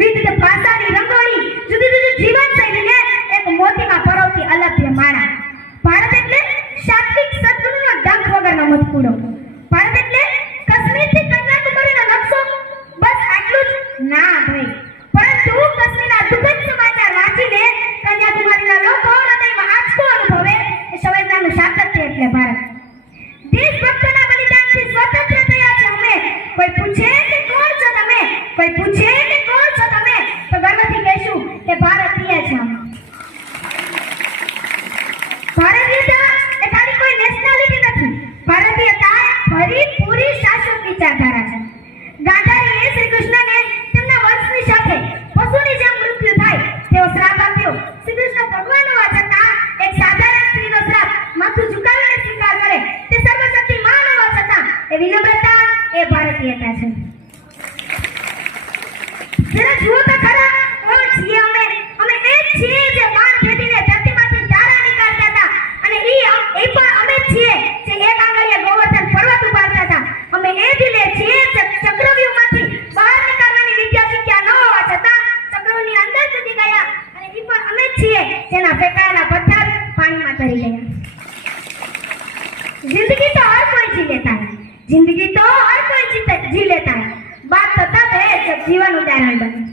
வீட்டுக்கு பாசாரி ரங்கோலி ஜீவன் પૂરી શાસક વિચારધારા છે. बदल गया जिंदगी तो हर कोई जी लेता है जिंदगी तो हर कोई जी, जी लेता है बात तो तब है जब जीवन उदाहरण बने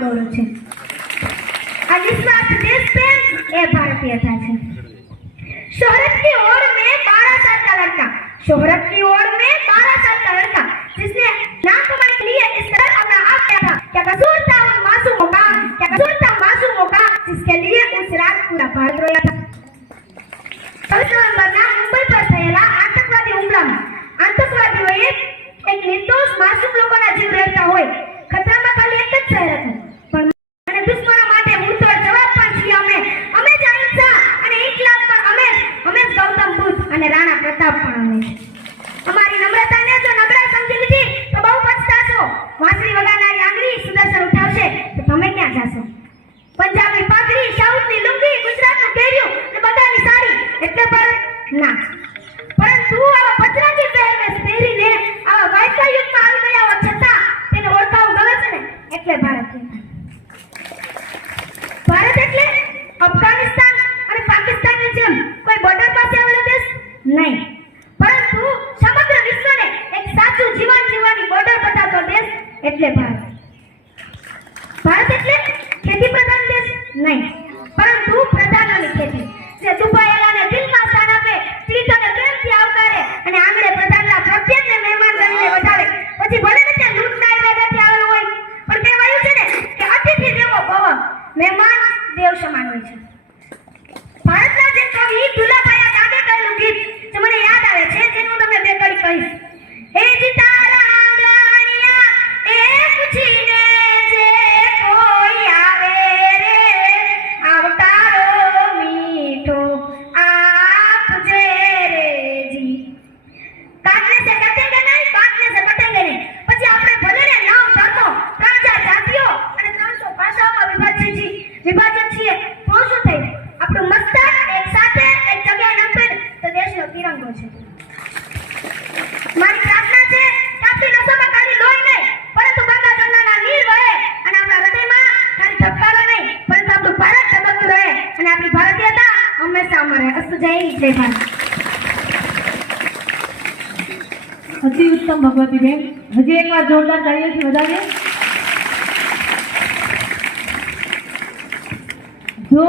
દોડો છે આ નિસ્વાર્થ દેશપ્રેમ એ ભારતીયતા છે शोहरत की ओर में 12 साल का लड़का शोहरत की ओर में 12 साल का लड़का जिसने नाम कमाने के लिए इस तरह अपना आप किया था क्या कसूर था उन मासूमों का क्या कसूर था मासूमों का जिसके लिए उस रात पूरा भारत रोया था 24 नवंबर એટલે ભારત. ભારત એટલે ખેતી પ્રધાન દેશ નહીં, પરંતુ પ્રધાનોની ખેતી. જે દુભાયેલાને દિલમાં સ્થાન આપે પીડિતોને પ્રેમથી આવકારે અને આંગળે પ્રધાનના કબજિયાતને મહેમાન ગણીને વધારે. પછી ભલે ને ત્યાં લૂંટના ઇરાદાથી આવેલું હોય, પણ કહેવાયું છે ને કે અતિથિ દેવો ભવ મહેમાન દેવ સમાન હોય છે. ભારતના જે કવિ દુલાભાઈ ટાગે કહેલું ગીત, જે મને યાદ આવે છે, જેનું તમને બે કડી કહીશ. વિભાજક છીએ. તો શું થાય? આપણું મસ્તક એક સાથે એક જગ્યાએ નંબર તો દેશનો તિરંગો છે. મારી પ્રાર્થના છે તાપી નસોમાં ખાલી લોહી નહીં, પરંતુ ગંગા જમનાના નીર વહે અને આપણા હૃદયમાં ખાલી ધબકારો નહીં, પરંતુ આપણું ભારત ધબકતું રહે અને આપણી ભારતીયતા હંમેશા અમર રહે. અસ્તુ જય જય ભારત. અતિ ઉત્તમ ભગવતીબેન. હજી એકવાર જોરદાર તાળીઓથી વધારીએ. Yo